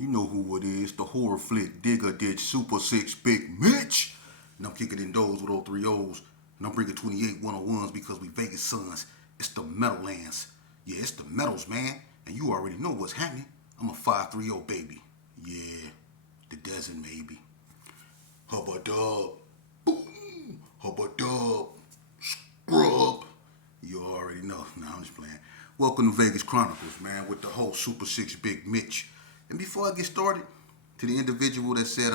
You know who it is, the horror flick digger ditch Super 6 Big Mitch. And I'm kicking in those with all three O's. And I'm bringing 28 101s because we Vegas sons. It's the Meadowlands. Yeah, it's the Metals, man. And you already know what's happening. I'm a 530 baby. Yeah, the desert maybe. Hubba dub. Boom. Hubba dub. Scrub. You already know. Nah, I'm just playing. Welcome to Vegas Chronicles, man, with the whole Super 6 Big Mitch. And before I get started, to the individual that said,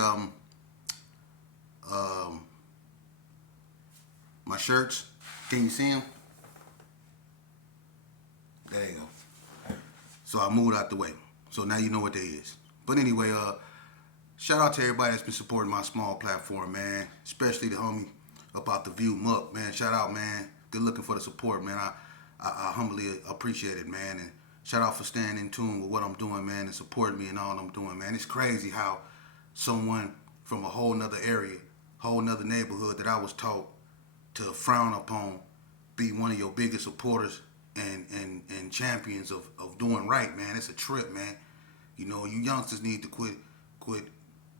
my shirts, can you see them? There you go. So I moved out the way. So now you know what they is. But anyway, shout out to everybody that's been supporting my small platform, man. Especially the homie about the View Muck, man. Shout out, man. Good looking for the support, man. I humbly appreciate it, man. And shout out for staying in tune with what I'm doing, man, and supporting me and all I'm doing, man. It's crazy how someone from a whole nother area, whole nother neighborhood that I was taught to frown upon be one of your biggest supporters and champions of doing right, man. It's a trip, man. You know, you youngsters need to quit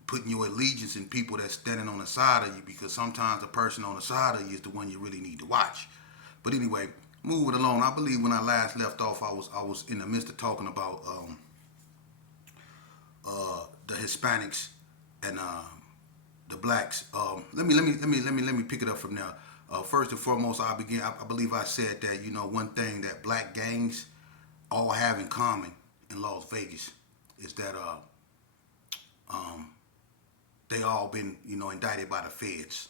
putting your allegiance in people that's standing on the side of you, because sometimes the person on the side of you is the one you really need to watch. But anyway, moving along. I believe when I last left off, I was in the midst of talking about the Hispanics and the blacks. Let me pick it up from there. First and foremost, I believe I said that, you know, one thing that black gangs all have in common in Las Vegas is that they all been, you know, indicted by the feds,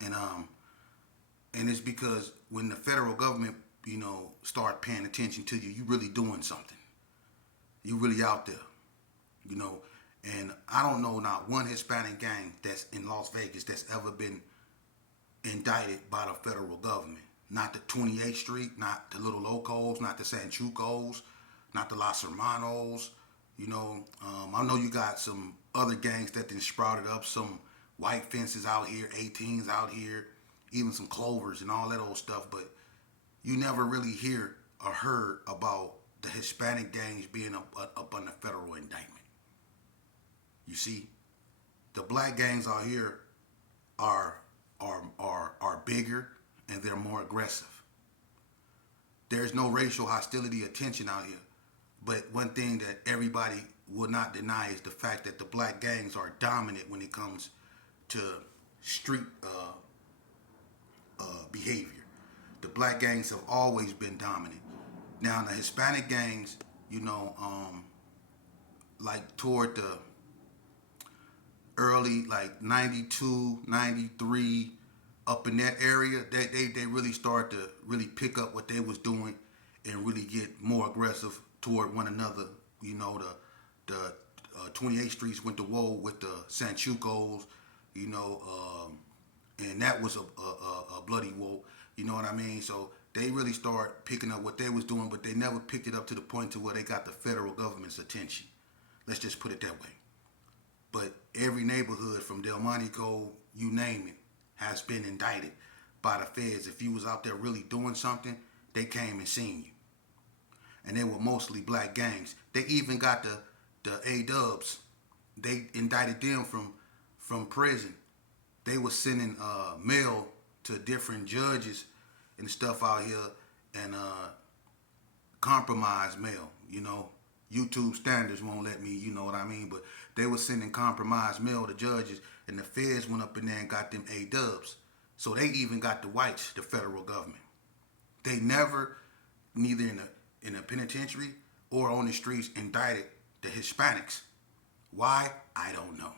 and it's because when the federal government, you know, start paying attention to you, you really doing something. You really out there, you know. And I don't know not one Hispanic gang that's in Las Vegas that's ever been indicted by the federal government. Not the 28th Street, not the Little Locos, not the Sanchucos, not the Los Hermanos. You know, I know you got some other gangs that then sprouted up, some white fences out here, 18s out here, even some clovers and all that old stuff, but you never really hear or heard about the Hispanic gangs being up under federal indictment. You see, the black gangs out here are bigger and they're more aggressive. There's no racial hostility or tension out here. But one thing that everybody will not deny is the fact that the black gangs are dominant when it comes to street behavior. The black gangs have always been dominant. Now, the Hispanic gangs, you know, like toward the early, like 92, 93, up in that area, they really started to really pick up what they was doing and really get more aggressive toward one another. You know, the 28th Streets went to war with the Sanchucos, you know, and that was a bloody war. You know what I mean? So they really start picking up what they was doing, but they never picked it up to the point to where they got the federal government's attention. Let's just put it that way. But every neighborhood from Delmonico, you name it, has been indicted by the feds. If you was out there really doing something, they came and seen you. And they were mostly black gangs. They even got the A-dubs. They indicted them from prison. They were sending mail to different judges and stuff out here, and compromise mail, you know. YouTube standards won't let me, you know what I mean? But they were sending compromised mail to judges, and the feds went up in there and got them A-dubs. So they even got the whites, the federal government. They never, neither in a penitentiary or on the streets, indicted the Hispanics. Why? I don't know.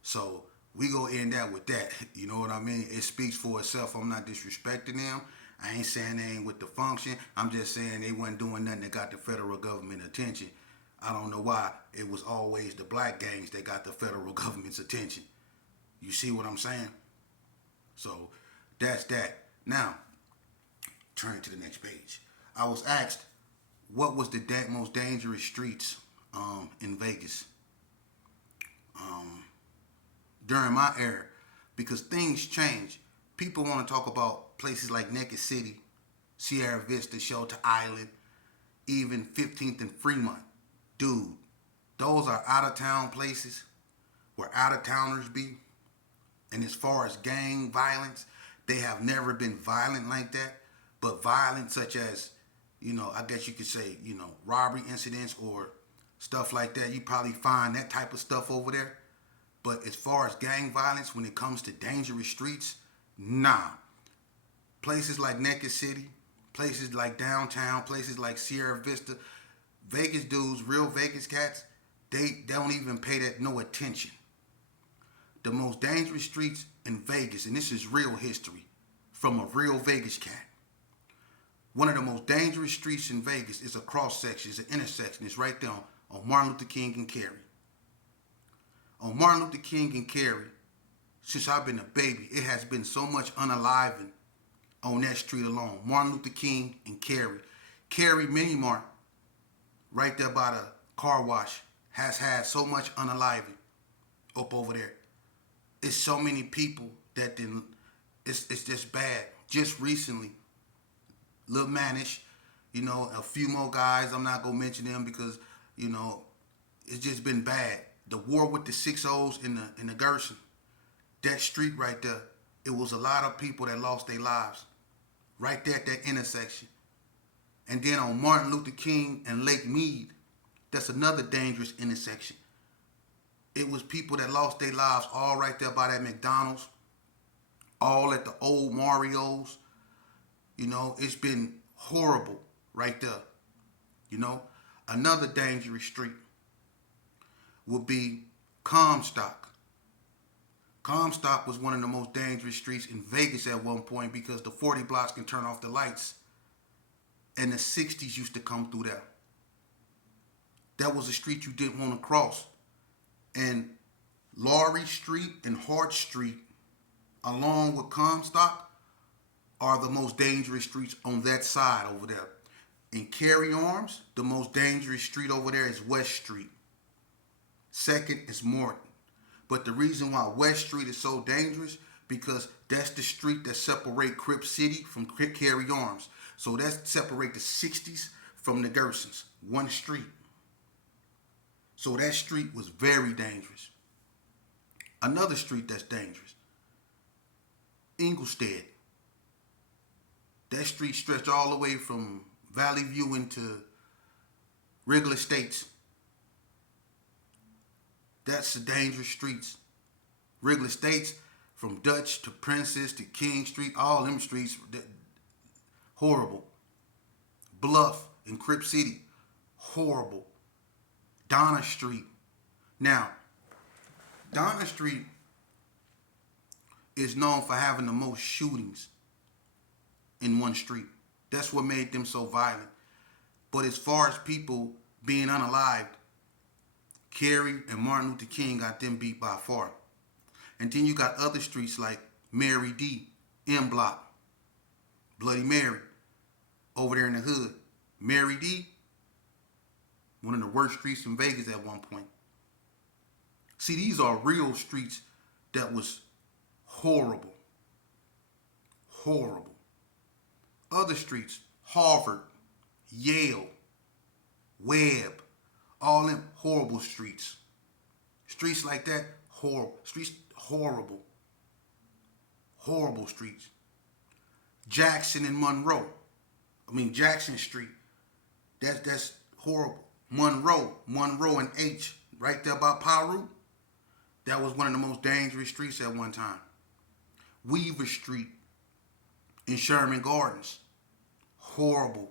So we go end that with that. You know what I mean? It speaks for itself. I'm not disrespecting them. I ain't saying they ain't with the function. I'm just saying they wasn't doing nothing that got the federal government attention. I don't know why it was always the black gangs that got the federal government's attention. You see what I'm saying? So that's that. Now, turn to the next page. I was asked, what was the most dangerous streets in Vegas during my era? Because things change. People want to talk about places like Naked City, Sierra Vista, Shelter Island, even 15th and Fremont. Dude, those are out of town places where out of towners be. And as far as gang violence, they have never been violent like that. But violent such as, I guess you could say, robbery incidents or stuff like that. You probably find that type of stuff over there. But as far as gang violence, when it comes to dangerous streets, nah. Places like Naked City, places like downtown, places like Sierra Vista, Vegas dudes, real Vegas cats, they don't even pay that no attention. The most dangerous streets in Vegas, and this is real history from a real Vegas cat. One of the most dangerous streets in Vegas is a cross section, it's an intersection. It's right there on Martin Luther King and Cary. On Martin Luther King and Cary, since I've been a baby, it has been so much unaliving on that street alone. Martin Luther King and Cary. Cary Mini Mart, right there by the car wash, has had so much unaliving up over there. It's so many people that didn't, it's just bad. Just recently, Lil Manish, a few more guys, I'm not going to mention them because, it's just been bad. The war with the 6 O's in the Gerson, that street right there, it was a lot of people that lost their lives right there at that intersection. And then on Martin Luther King and Lake Mead, that's another dangerous intersection. It was people that lost their lives all right there by that McDonald's, all at the old Mario's. It's been horrible right there. Another dangerous street would be Comstock. Comstock was one of the most dangerous streets in Vegas at one point because the 40 blocks can turn off the lights. And the 60s used to come through there. That was a street you didn't want to cross. And Laurie Street and Hart Street, along with Comstock, are the most dangerous streets on that side over there. In Cary Arms, the most dangerous street over there is West Street. Second is Morton. But the reason why West Street is so dangerous, because that's the street that separates Crip City from Cary Arms. So that separates the 60s from the Gersons. One street. So that street was very dangerous. Another street that's dangerous, Inglestead. That street stretched all the way from Valley View into Wrigley Estates. That's the dangerous streets. Wrigley Estates, from Dutch to Princess to King Street, all them streets, horrible. Bluff in Crip City, horrible. Donna Street. Now, Donna Street is known for having the most shootings in one street. That's what made them so violent. But as far as people being unalived, Cary and Martin Luther King got them beat by far. And then you got other streets like Mary D, M Block, Bloody Mary, over there in the hood. Mary D, one of the worst streets in Vegas at one point. See, these are real streets that was horrible. Horrible. Other streets, Harvard, Yale, Webb, all them horrible streets. Streets like that, horrible. Streets, horrible. Horrible streets. Jackson and Jackson Street. That's horrible. Monroe and H, right there by Piru. That was one of the most dangerous streets at one time. Weaver Street in Sherman Gardens. Horrible.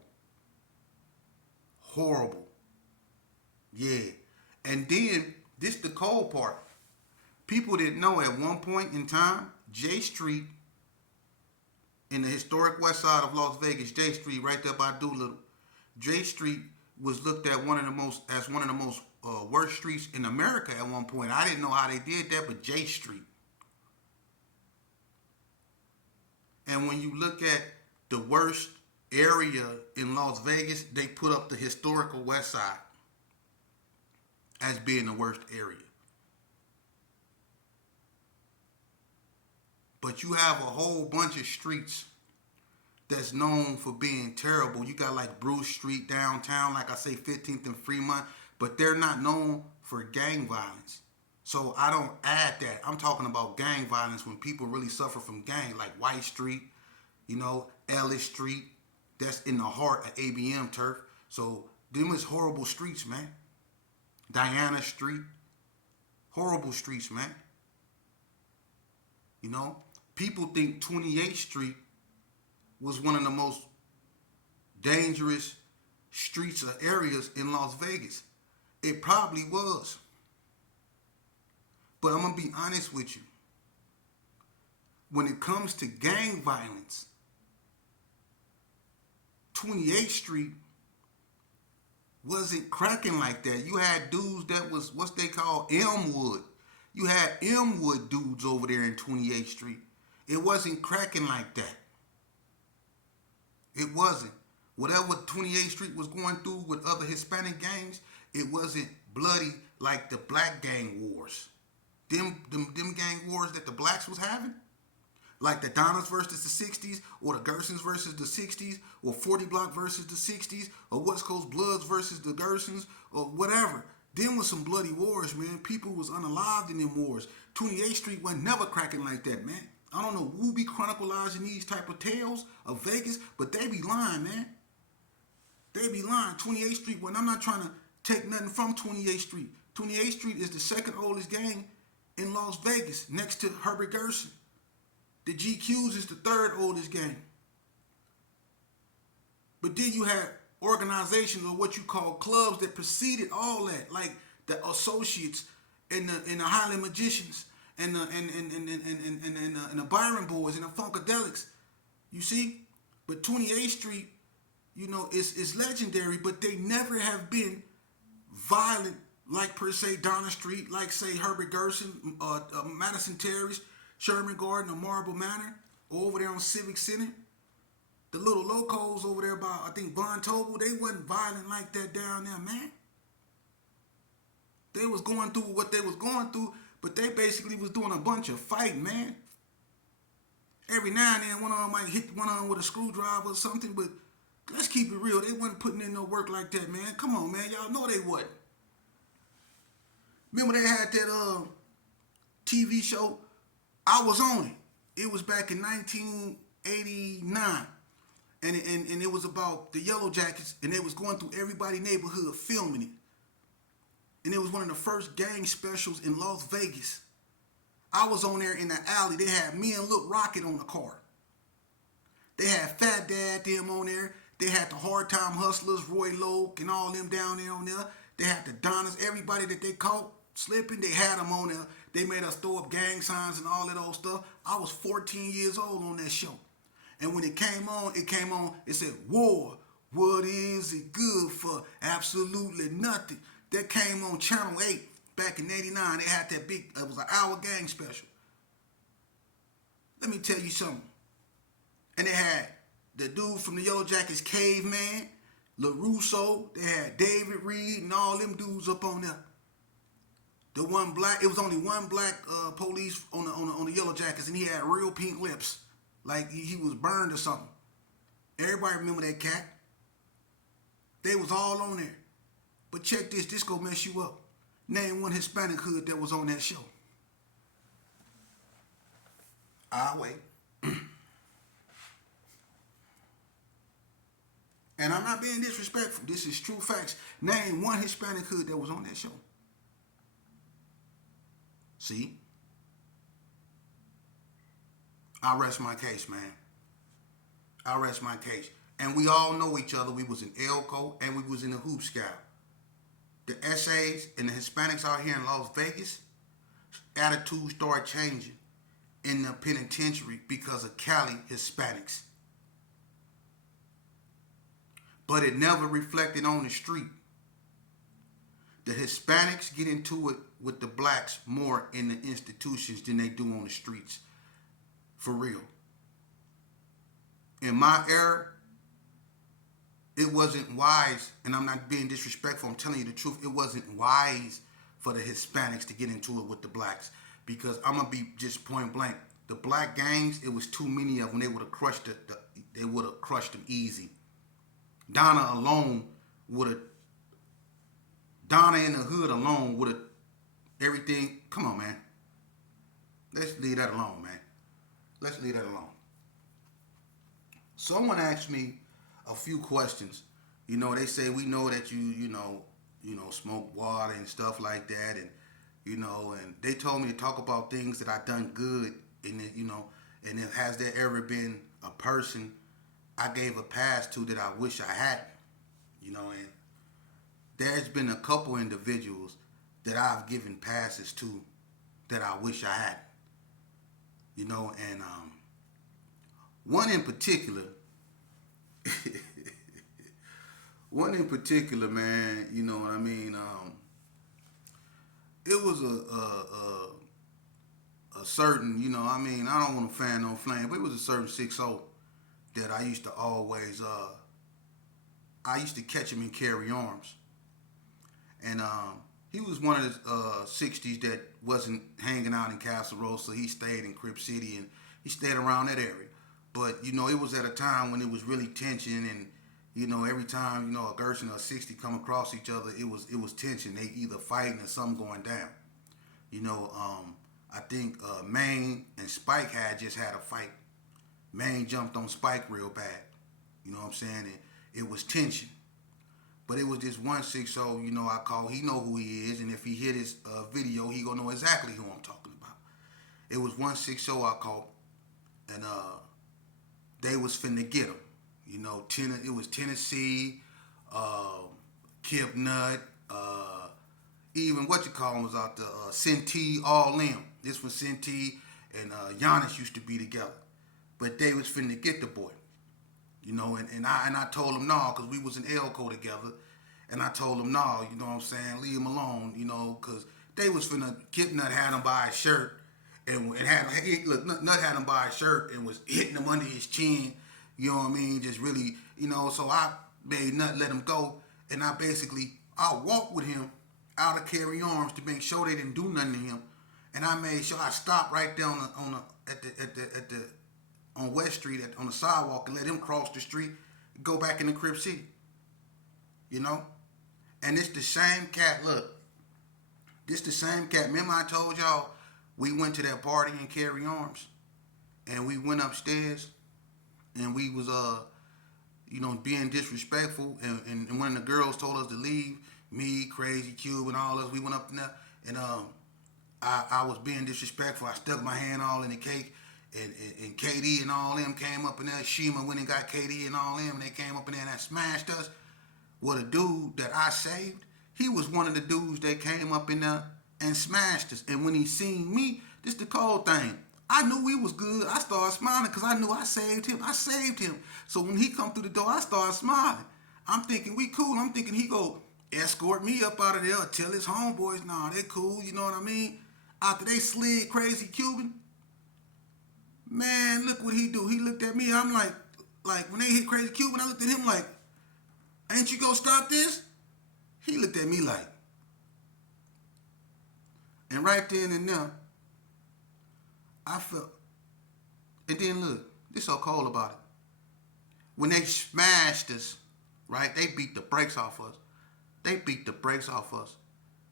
Horrible. Yeah. And then, this the cold part. People didn't know at one point in time, J Street, in the historic west side of Las Vegas, J Street, right there by Doolittle, J Street was looked at one of the most worst streets in America at one point. I didn't know how they did that, but J Street. And when you look at the worst area in Las Vegas, they put up the historical west side as being the worst area. But you have a whole bunch of streets that's known for being terrible. You got like Bruce Street downtown, like I say, 15th and Fremont. but they're not known for gang violence. So I don't add that. I'm talking about gang violence when people really suffer from gang, like White Street, Ellis Street. That's in the heart of ABM turf. So them is horrible streets, man. Diana Street, horrible streets, man. People think 28th Street was one of the most dangerous streets or areas in Las Vegas. It probably was. But I'm going to be honest with you. When it comes to gang violence, 28th Street wasn't cracking like that. You had dudes that was what they call Elmwood. You had Elmwood dudes over there in 28th Street. It wasn't cracking like that. It wasn't. Whatever 28th Street was going through with other Hispanic gangs, it wasn't bloody like the black gang wars. Them gang wars that the blacks was having, like the Donnas versus the 60s, or the Gersons versus the 60s, or 40 Block versus the 60s, or West Coast Bloods versus the Gersons, or whatever. Them was some bloody wars, man. People was unalived in them wars. 28th Street wasn't never cracking like that, man. I don't know who be chronicalizing these type of tales of Vegas, but they be lying, man. They be lying. 28th Street, when I'm not trying to take nothing from 28th Street. 28th Street is the second oldest gang in Las Vegas, next to Herbert Gerson. The GQs is the third oldest gang. But then you had organizations or what you call clubs that preceded all that, like the Associates and the Highland Magicians and the Byron Boys and the Funkadelics. You see? But 28th Street, is legendary, but they never have been violent like per se Donna Street, like say Herbert Gerson, Madison Terrace, Sherman Garden, or Marble Manor, or over there on Civic Center. The little locals over there by, I think, Von Tobel, they wasn't violent like that down there, man. They was going through what they was going through, but they basically was doing a bunch of fighting, man. Every now and then, one of them might hit one of them with a screwdriver or something, but let's keep it real. They wasn't putting in no work like that, man. Come on, man. Y'all know they wasn't. Remember they had that TV show? I was on it. It was back in 1989. And it was about the Yellow Jackets, and they was going through everybody's neighborhood filming it. And it was one of the first gang specials in Las Vegas. I was on there in the alley. They had me and Lil Rocket on the car. They had Fat Dad, them on there. They had the Hard Time Hustlers, Roy Loke, and all them down there on there. They had the Donnas, everybody that they caught slipping, they had them on there. They made us throw up gang signs and all that old stuff. I was 14 years old on that show. And when it came on, it said, war, what is it good for? Absolutely nothing. That came on Channel 8 back in 89. They had that big, it was an hour gang special. Let me tell you something. And they had the dude from the Yellow Jackets, Caveman, LaRusso, they had David Reed and all them dudes up on there. The one black, it was only one black police on the Yellow Jackets, and he had real pink lips, like he was burned or something. Everybody remember that cat. They was all on there. But check this gonna mess you up. Name one Hispanic hood that was on that show. I'll wait. And I'm not being disrespectful. This is true facts. Name one Hispanic hood that was on that show. See? I rest my case, man. I rest my case. And we all know each other. We was in Elko and we was in the Hoop Scout. The SAs and the Hispanics out here in Las Vegas, attitudes start changing in the penitentiary because of Cali Hispanics. But it never reflected on the street. The Hispanics get into it with the blacks more in the institutions than they do on the streets. For real. In my era, it wasn't wise, and I'm not being disrespectful, I'm telling you the truth, it wasn't wise for the Hispanics to get into it with the blacks. Because I'm going to be just point blank. The black gangs, it was too many of them. They would have crushed them easy. Donna alone would have Donna in the hood alone with everything. Come on, man. Let's leave that alone, man. Let's leave that alone. Someone asked me a few questions. You know, they say we know that you smoke water and stuff like that, and and they told me to talk about things that I done good, and and it, has there ever been a person I gave a pass to that I wish I hadn't, and there's been a couple individuals that I've given passes to that I wish I hadn't, and one in particular, man, you know what I mean. It was a certain, I don't want to fan no flame, but it was a certain 6-0 that I used to always, I used to catch him and carry arms. And he was one of the 60s that wasn't hanging out in Castle Rosa. He stayed in Crip City, and he stayed around that area. But, it was at a time when it was really tension, and, every time, a Gerson or a 60 come across each other, it was tension. They either fighting or something going down. I think Maine and Spike had just had a fight. Maine jumped on Spike real bad. You know what I'm saying? And it was tension. But it was this 160, I call. He know who he is, and if he hit his video, he gonna know exactly who I'm talking about. It was 160 I called, and they was finna get him. It was Tennessee, Kip Nut, even what you call him was out there, Senti, all them. This was Senti and Giannis used to be together, but they was finna get the boy. And I told him no, because we was in Elko together, and I told him no, you know what I'm saying, leave him alone, because they was finna, Kip Nut had him by his shirt, and Nut had him by his shirt and was hitting him under his chin, you know what I mean, just really, so I made Nut let him go, and I walked with him out of carry arms to make sure they didn't do nothing to him, and I made sure I stopped right there on West Street on the sidewalk and let him cross the street, go back in the Crip City. And it's the same cat. Look, this the same cat. Remember I told y'all we went to that party in Carry Arms, and we went upstairs, and we was being disrespectful, and one of the girls told us to leave. Me, Crazy Cube, and all us. We went up there, and I was being disrespectful. I stuck my hand all in the cake. And KD and all them came up in there. Shima went and got KD and all them, and they came up in there and smashed us. Well, the dude that I saved, he was one of the dudes that came up in there and smashed us. And when he seen me, this the cold thing. I knew we was good. I started smiling because I knew I saved him. I saved him. So when he come through the door, I started smiling. I'm thinking we cool. I'm thinking he go escort me up out of there or tell his homeboys, nah, they cool. You know what I mean? After they slid Crazy Cuban, man, look what he do. He looked at me. I'm like when they hit Crazy Cuban, I looked at him like, ain't you gonna stop this? He looked at me like, and right then and there, I felt, and then look, this so cold about it. When they smashed us, right, they beat the brakes off us.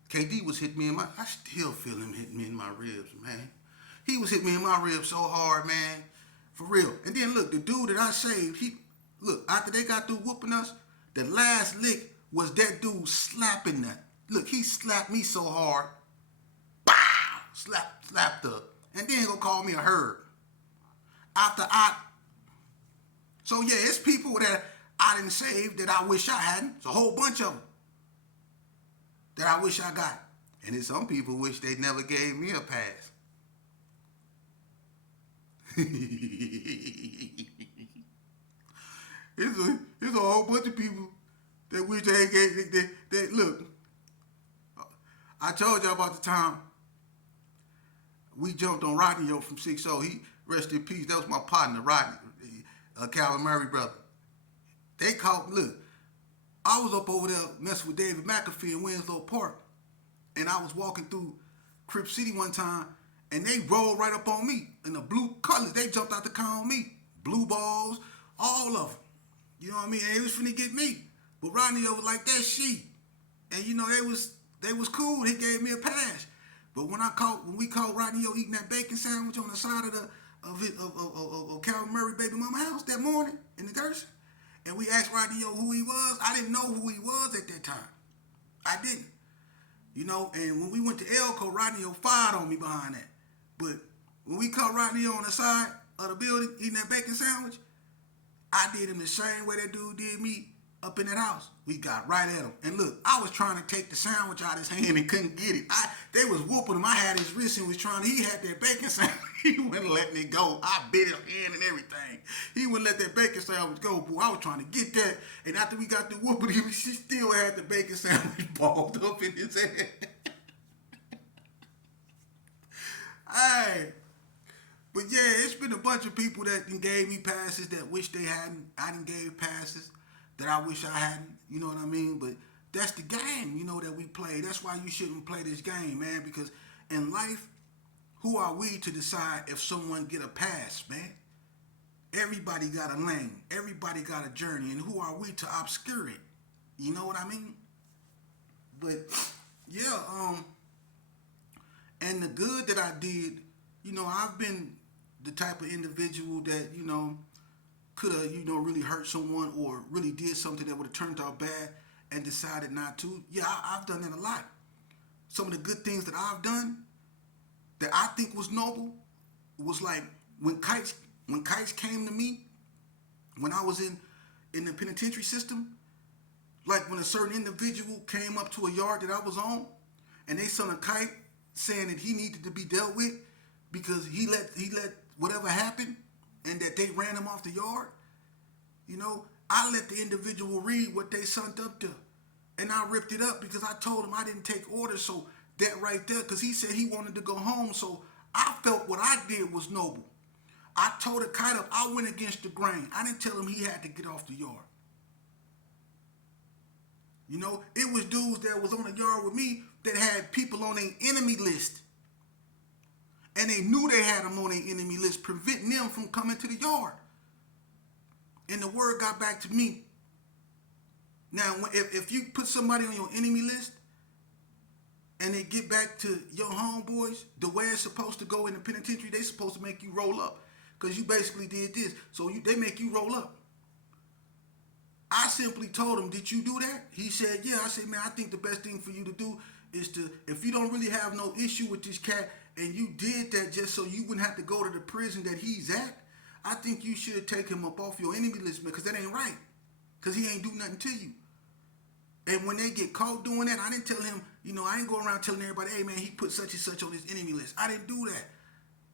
KD was hitting me in I still feel him hitting me in my ribs, man. He was hitting me in my ribs so hard, man. For real. And then look, the dude that I saved, after they got through whooping us, the last lick was that dude slapping that. Look, he slapped me so hard. Bow! Slapped up. And then gonna call me a herd. So yeah, it's people that I didn't save that I wish I hadn't. It's a whole bunch of them that I wish I got. And then some people wish they never gave me a pass. It's a whole bunch of people that wish they gave. Look, I told y'all about the time we jumped on Rodney from 6-0. He rest in peace. That was my partner, Rodney, Calvin Murray brother. They caught. Look, I was up over there messing with David McAfee in Winslow Park, and I was walking through Crip City one time. And they rolled right up on me in the blue colors. They jumped out the car on me. Blue balls, all of them. You know what I mean? And they was finna get me. But Rodney was like, that sheep. And they was cool. He gave me a pass. But when we caught Rodney O eating that bacon sandwich on the side of Calvin Murray baby mama house that morning in the Gerson, and we asked Rodney O who he was, I didn't know who he was at that time. I didn't. And when we went to Elko, Rodney O fired on me behind that. But when we caught Rodney O on the side of the building eating that bacon sandwich, I did him the same way that dude did me up in that house. We got right at him. And look, I was trying to take the sandwich out of his hand and couldn't get it. They was whooping him. I had his wrist and he had that bacon sandwich. He wasn't letting it go. I bit his hand and everything. He wouldn't let that bacon sandwich go, boy. I was trying to get that. And after we got the whooping, he still had the bacon sandwich balled up in his hand. Hey. But yeah, it's been a bunch of people that gave me passes that wish they hadn't. I done gave passes that I wish I hadn't. You know what I mean? But that's the game, that we play. That's why you shouldn't play this game, man. Because in life, who are we to decide if someone get a pass, man? Everybody got a lane. Everybody got a journey. And who are we to obscure it? You know what I mean? But yeah, and the good that I did, I've been the type of individual that, could have, really hurt someone or really did something that would have turned out bad and decided not to. Yeah, I've done that a lot. Some of the good things that I've done that I think was noble was like when kites came to me when I was in the penitentiary system, like when a certain individual came up to a yard that I was on and they sent a kite saying that he needed to be dealt with because he let whatever happened and that they ran him off the yard. I let the individual read what they sent up there. And I ripped it up because I told him I didn't take orders. So that right there, because he said he wanted to go home. So I felt what I did was noble. I told the kite up, I went against the grain. I didn't tell him he had to get off the yard. It was dudes that was on the yard with me that had people on their enemy list. And they knew they had them on their enemy list, preventing them from coming to the yard. And the word got back to me. Now, if you put somebody on your enemy list and they get back to your homeboys, the way it's supposed to go in the penitentiary, they supposed to make you roll up because you basically did this. So they make you roll up. I simply told him, did you do that? He said, yeah. I said, man, I think the best thing for you to do is if you don't really have no issue with this cat and you did that just so you wouldn't have to go to the prison that he's at, I think you should take him up off your enemy list, because that ain't right. Because he ain't do nothing to you. And when they get caught doing that, I didn't tell him, I ain't going around telling everybody, hey man, he put such and such on his enemy list. I didn't do that.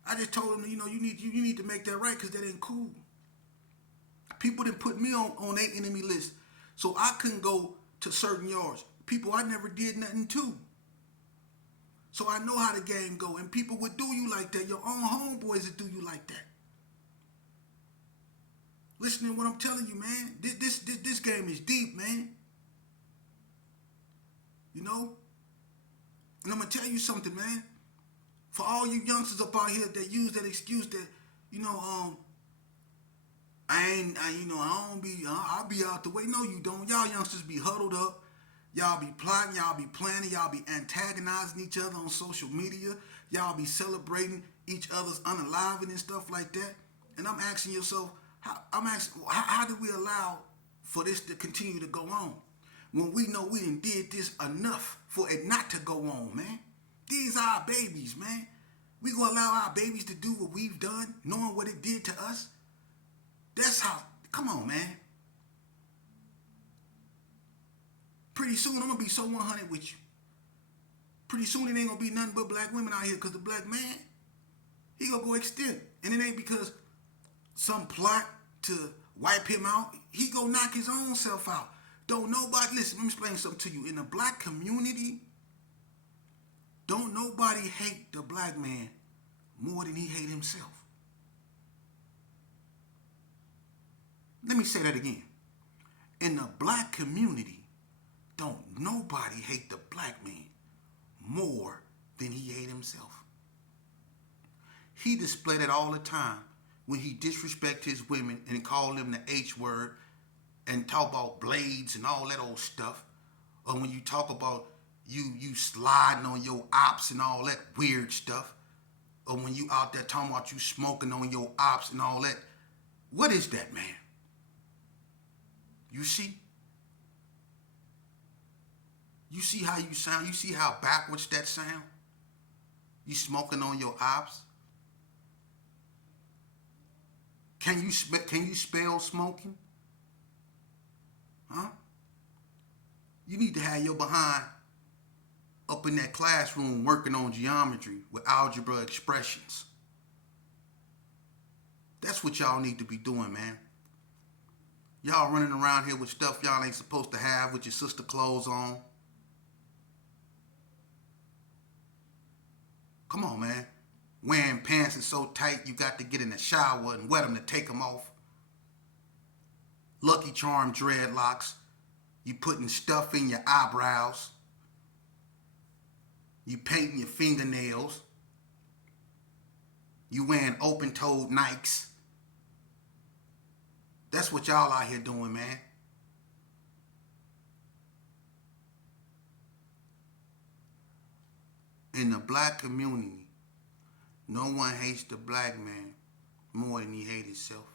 I just told him, you need to make that right because that ain't cool. People didn't put me on their enemy list. So I couldn't go to certain yards. People I never did nothing to. So I know how the game go. And people would do you like that. Your own homeboys would do you like that. Listen to what I'm telling you, man. This game is deep, man. And I'm going to tell you something, man. For all you youngsters up out here that use that excuse that, I'll be out the way. No, you don't. Y'all youngsters be huddled up. Y'all be plotting. Y'all be planning. Y'all be antagonizing each other on social media. Y'all be celebrating each other's unaliving and stuff like that. And I'm asking yourself, how do we allow for this to continue to go on when we know we done did this enough for it not to go on, man? These are our babies, man. We gonna allow our babies to do what we've done, knowing what it did to us? That's how, come on, man. Pretty soon I'm gonna be so 100 with you. Pretty soon it ain't gonna be nothing but black women out here, because the black man, he gonna go extinct. And it ain't because some plot to wipe him out. He go knock his own self out. Don't nobody, listen, let me explain something to you. In the black community, don't nobody hate the black man more than he hate himself. Let me say that again. In the black community, don't nobody hate the black man more than he hate himself. He display that all the time when he disrespect his women and call them the H word and talk about blades and all that old stuff. Or when you talk about you sliding on your ops and all that weird stuff, or when you out there talking about you smoking on your ops and all that, what is that, man? You see? You see how you sound? You see how backwards that sound? You smoking on your ops? Can you spell smoking? Huh? You need to have your behind up in that classroom working on geometry with algebra expressions. That's what y'all need to be doing, man. Y'all running around here with stuff y'all ain't supposed to have with your sister clothes on. Come on, man. Wearing pants is so tight you got to get in the shower and wet them to take them off. Lucky Charm dreadlocks. You putting stuff in your eyebrows. You painting your fingernails. You wearing open-toed Nikes. That's what y'all out here doing, man. In the black community, no one hates the black man more than he hates himself.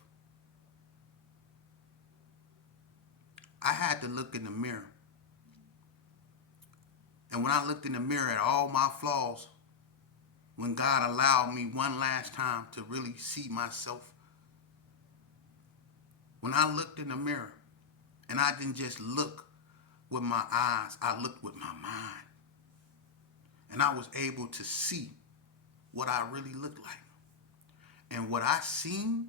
I had to look in the mirror. And when I looked in the mirror at all my flaws, when God allowed me one last time to really see myself, when I looked in the mirror, and I didn't just look with my eyes, I looked with my mind. And I was able to see what I really looked like. And what I seen